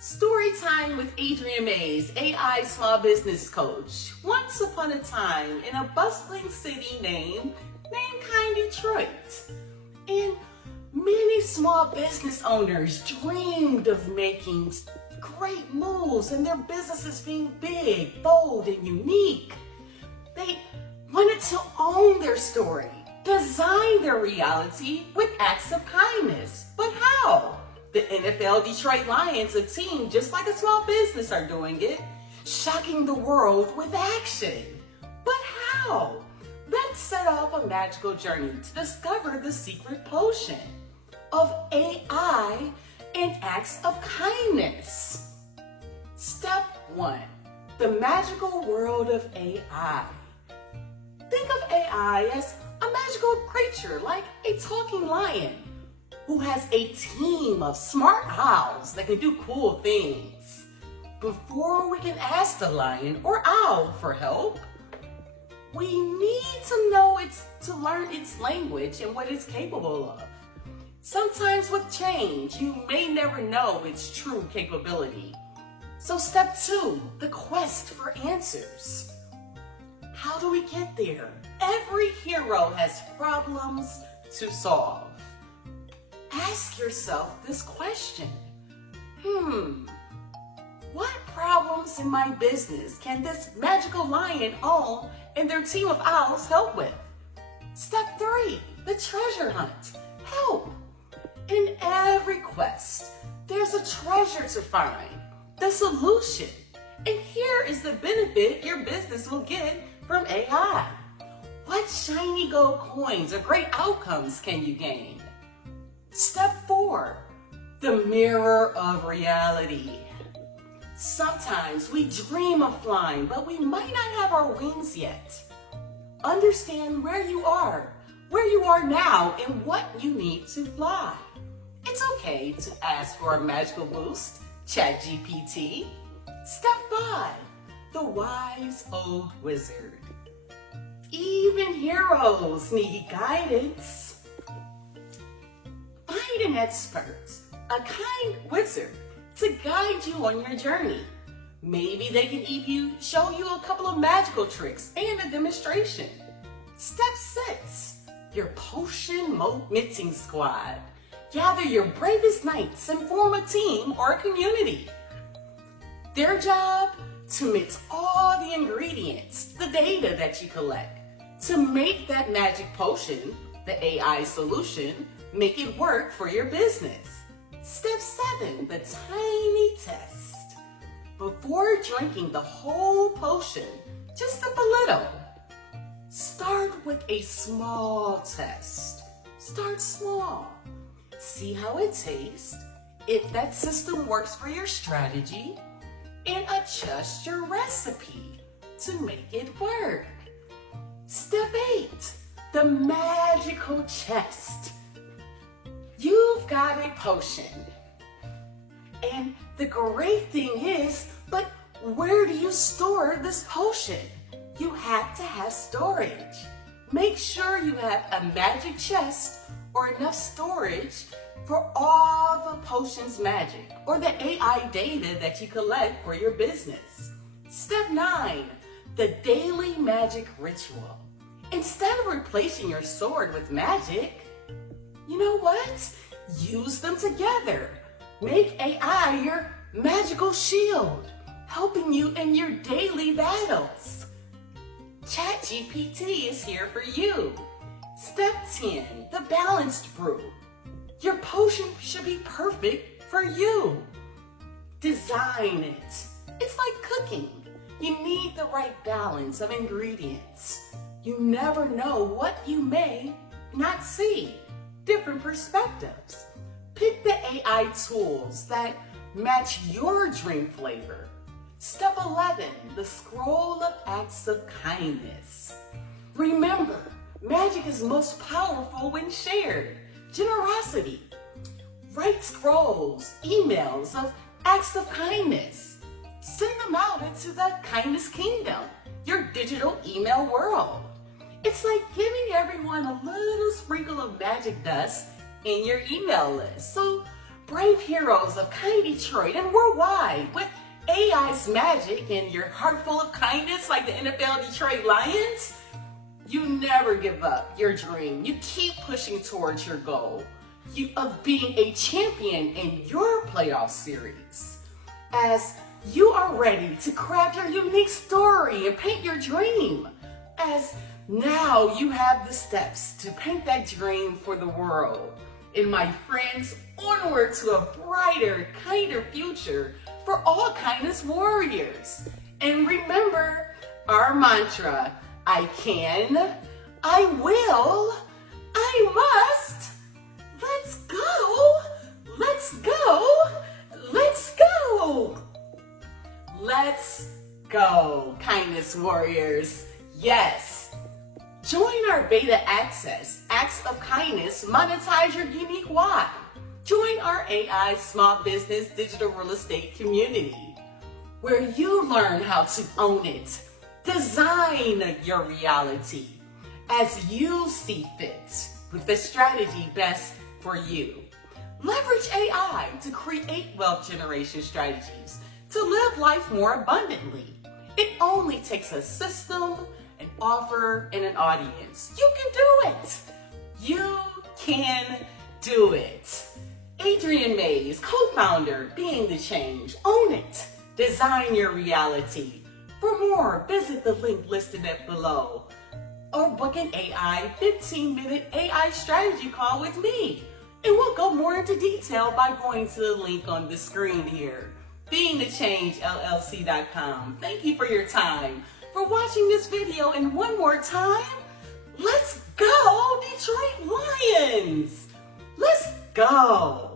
Story time with Adriane Mayes, AI small business coach. Once upon a time in a bustling city named kind Detroit. And many small business owners dreamed of making great moves and their businesses being big, bold, and unique. They wanted to own their story, design their reality with acts of kindness. But how? The NFL Detroit Lions, a team just like a small business, are doing it, shocking the world with action. But how? Let's set off a magical journey to discover the secret potion of AI and acts of kindness. Step 1, the magical world of AI. Think of AI as a magical creature like a talking lion who has a team of smart owls that can do cool things. Before we can ask the lion or owl for help, we need to learn its language and what it's capable of. Sometimes with change, you may never know its true capability. So step 2, the quest for answers. How do we get there? Every hero has problems to solve. Ask yourself this question. What problems in my business can this magical lion own and their team of owls help with? Step 3, the treasure hunt. Help. In every quest, there's a treasure to find, the solution. And here is the benefit your business will get from AI. What shiny gold coins or great outcomes can you gain? Step 4, the mirror of reality. Sometimes we dream of flying, but we might not have our wings yet. Understand where you are now, and what you need to fly. It's okay to ask for a magical boost, ChatGPT. Step 5, the wise old wizard. Even heroes need guidance. Find an expert, a kind wizard, to guide you on your journey. Maybe they can even show you a couple of magical tricks and a demonstration. Step 6, your potion minting squad. Gather your bravest knights and form a team or a community. Their job? To mix all the ingredients, the data that you collect, to make that magic potion, the AI solution, make it work for your business. Step 7, the tiny test. Before drinking the whole potion, just sip a little. Start with a small test. Start small. See how it tastes, if that system works for your strategy, and adjust your recipe to make it work. Step 8, the magical chest. You've got a potion. And the great thing is, but where do you store this potion? You have to have storage. Make sure you have a magic chest or enough storage for all the potion's magic or the AI data that you collect for your business. Step 9, the daily magic ritual. Instead of replacing your sword with magic, you know what? Use them together. Make AI your magical shield, helping you in your daily battles. ChatGPT is here for you. Step 10, the balanced brew. Your potion should be perfect for you. Design it. It's like cooking. You need the right balance of ingredients. You never know what you may not see. Different perspectives. Pick the AI tools that match your dream flavor. Step 11, the scroll of acts of kindness. Remember, magic is most powerful when shared. Generosity. Write scrolls, emails of acts of kindness. Send them out into the kindness kingdom, your digital email world. It's like giving everyone a little sprinkle of magic dust in your email list. So brave heroes of kind Detroit and worldwide with AI's magic and your heart full of kindness like the NFL Detroit Lions. You never give up your dream. You keep pushing towards your goal of being a champion in your playoff series. As you are ready to craft your unique story and paint your dream. As now you have the steps to paint that dream for the world. And my friends, onward to a brighter, kinder future for all kindness warriors. And remember our mantra, I can, I will, I must. Let's go, let's go, let's go. Let's go, kindness warriors. Yes. Join our beta access, Acts of Kindness, monetize your unique why. Join our AI small business digital real estate community, where you learn how to own it. Design your reality as you see fit with the strategy best for you. Leverage AI to create wealth generation strategies to live life more abundantly. It only takes a system, an offer, and an audience. You can do it. You can do it. Adriane Mayes, co-founder, Being the Change. Own it. Design your reality. For more, visit the link listed up below or book an AI 15-minute AI strategy call with me. And we'll go more into detail by going to the link on the screen here. BeingTheChangeLLC.com. Thank you for your time, for watching this video, and one more time, let's go Detroit Lions! Let's go!